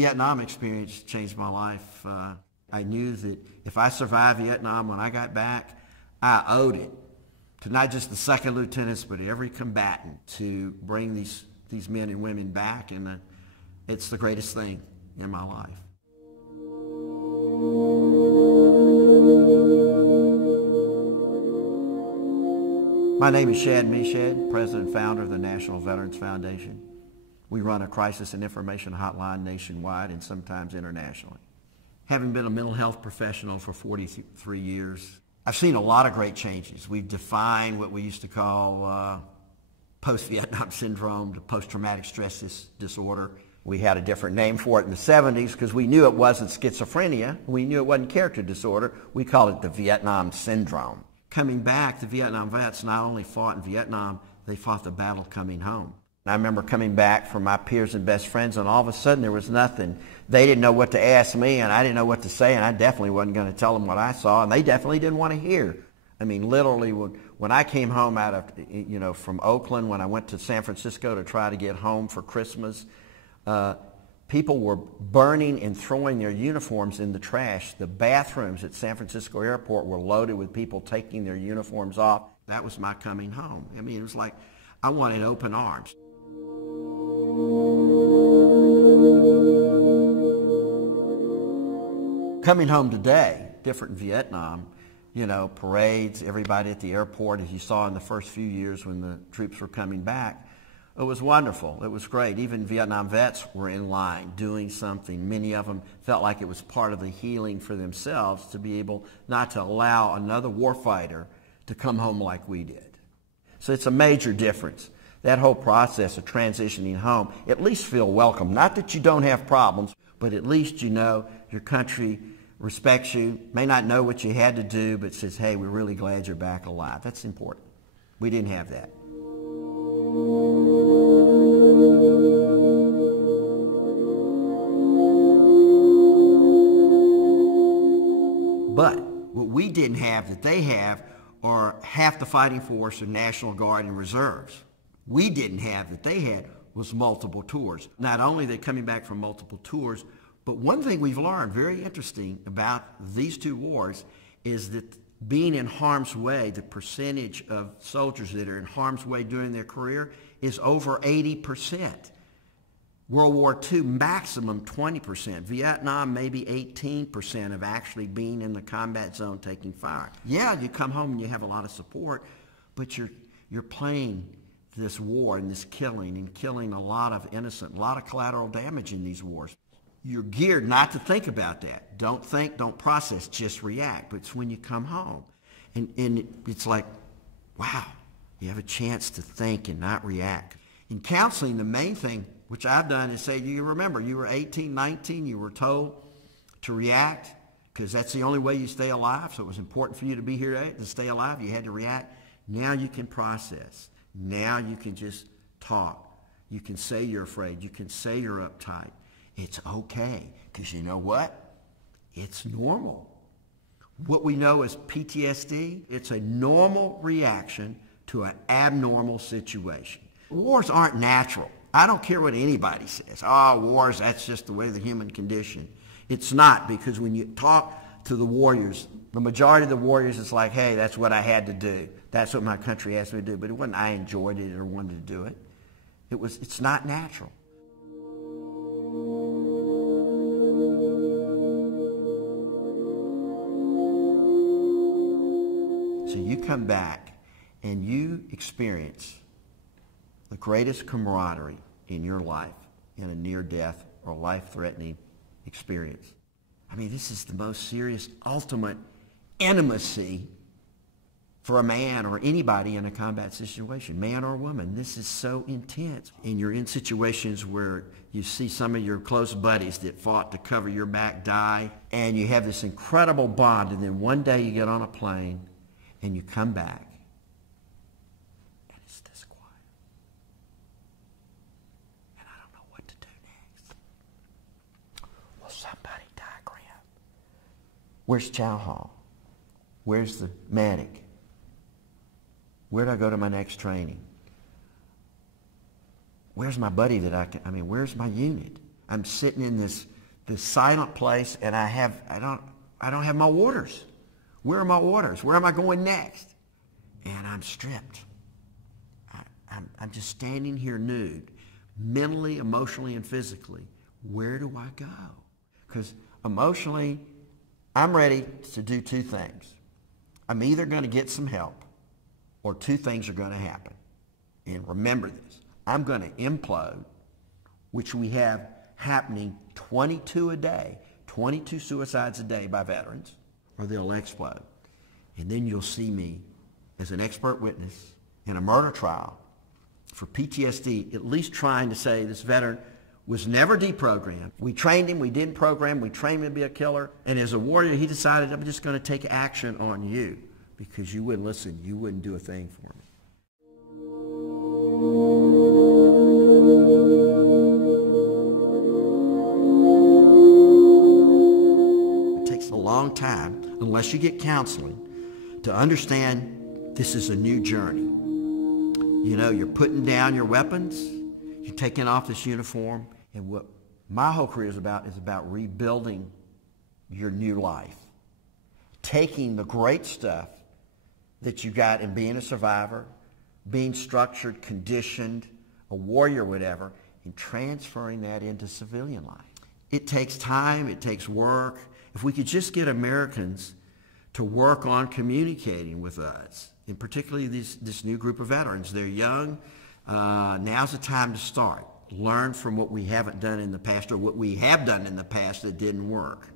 Vietnam experience changed my life. I knew that if I survived Vietnam when I got back, I owed it to not just the second lieutenants, but every combatant to bring these men and women back, and it's the greatest thing in my life. My name is Shad Meshad, President and founder of the National Veterans Foundation. We run a crisis and information hotline nationwide and sometimes internationally. Having been a mental health professional for 43 years, I've seen a lot of great changes. We've defined what we used to call post-Vietnam syndrome to post-traumatic stress disorder. We had a different name for it in the 70s because we knew it wasn't schizophrenia. We knew it wasn't character disorder. We called it the Vietnam syndrome. Coming back, the Vietnam vets not only fought in Vietnam, they fought the battle coming home. I remember coming back from my peers and best friends, and all of a sudden there was nothing. They didn't know what to ask me, and I didn't know what to say, and I definitely wasn't going to tell them what I saw, and they definitely didn't want to hear. I mean, literally, when I came home out of, from Oakland, when I went to San Francisco to try to get home for Christmas, people were burning and throwing their uniforms in the trash. The bathrooms at San Francisco Airport were loaded with people taking their uniforms off. That was my coming home. I mean, it was like I wanted open arms. Coming home today, different in Vietnam, parades, everybody at the airport, as you saw in the first few years when the troops were coming back. It was wonderful. It was great. Even Vietnam vets were in line doing something. Many of them felt like it was part of the healing for themselves to be able not to allow another warfighter to come home like we did. So it's a major difference. That whole process of transitioning home, at least feel welcome. Not that you don't have problems, but at least you know your country respects you, may not know what you had to do, but says, hey, we're really glad you're back alive. That's important. We didn't have that. But what we didn't have that they have are half the fighting force of National Guard and reserves. We didn't have that they had was multiple tours. Not only are they coming back from multiple tours, but one thing we've learned very interesting about these two wars is that being in harm's way, the percentage of soldiers that are in harm's way during their career is over 80%. World War II, maximum 20%. Vietnam, maybe 18% of actually being in the combat zone taking fire. Yeah, you come home and you have a lot of support, but you're playing this war and this killing and killing a lot of innocent, a lot of collateral damage in these wars. You're geared not to think about that. Don't think, don't process, just react. But it's when you come home. And it's like, wow, you have a chance to think and not react. In counseling, the main thing, which I've done, is say, you remember, you were 18, 19, you were told to react because that's the only way you stay alive. So it was important for you to be here to stay alive. You had to react. Now you can process. Now you can just talk. You can say you're afraid. You can say you're uptight. It's okay, because you know what? It's normal. What we know as PTSD, it's a normal reaction to an abnormal situation. Wars aren't natural. I don't care what anybody says. Oh, wars, that's just the way of the human condition. It's not, because when you talk to the warriors, the majority of the warriors, it's like, hey, that's what I had to do. That's what my country asked me to do. But it wasn't I enjoyed it or wanted to do it. It's not natural. So you come back and you experience the greatest camaraderie in your life in a near-death or life-threatening experience. I mean, this is the most serious, ultimate intimacy for a man or anybody in a combat situation, man or woman. This is so intense. And you're in situations where you see some of your close buddies that fought to cover your back die, and you have this incredible bond, and then one day you get on a plane and you come back, and it's this quiet. And I don't know what to do next. Will somebody diagram? Where's Chow Hall? Where's the medic? Where do I go to my next training? Where's my buddy that where's my unit? I'm sitting in this silent place, and I don't have my orders. Where are my orders? Where am I going next? And I'm stripped. I'm just standing here nude, mentally, emotionally, and physically. Where do I go? Because emotionally, I'm ready to do two things. I'm either going to get some help, or two things are going to happen. And remember this, I'm going to implode, which we have happening 22 a day, 22 suicides a day by veterans, or they'll explode. And then you'll see me as an expert witness in a murder trial for PTSD, at least trying to say this veteran was never deprogrammed. We trained him, we didn't program, we trained him to be a killer, and as a warrior, he decided, I'm just going to take action on you because you wouldn't listen, you wouldn't do a thing for me. It takes a long time, unless you get counseling, to understand this is a new journey. You know, you're putting down your weapons, you're taking off this uniform, and what my whole career is about rebuilding your new life. Taking the great stuff that you got in being a survivor, being structured, conditioned, a warrior, whatever, and transferring that into civilian life. It takes time, it takes work. If we could just get Americans to work on communicating with us, and particularly this new group of veterans. They're young. Now's the time to start. Learn from what we haven't done in the past or what we have done in the past that didn't work.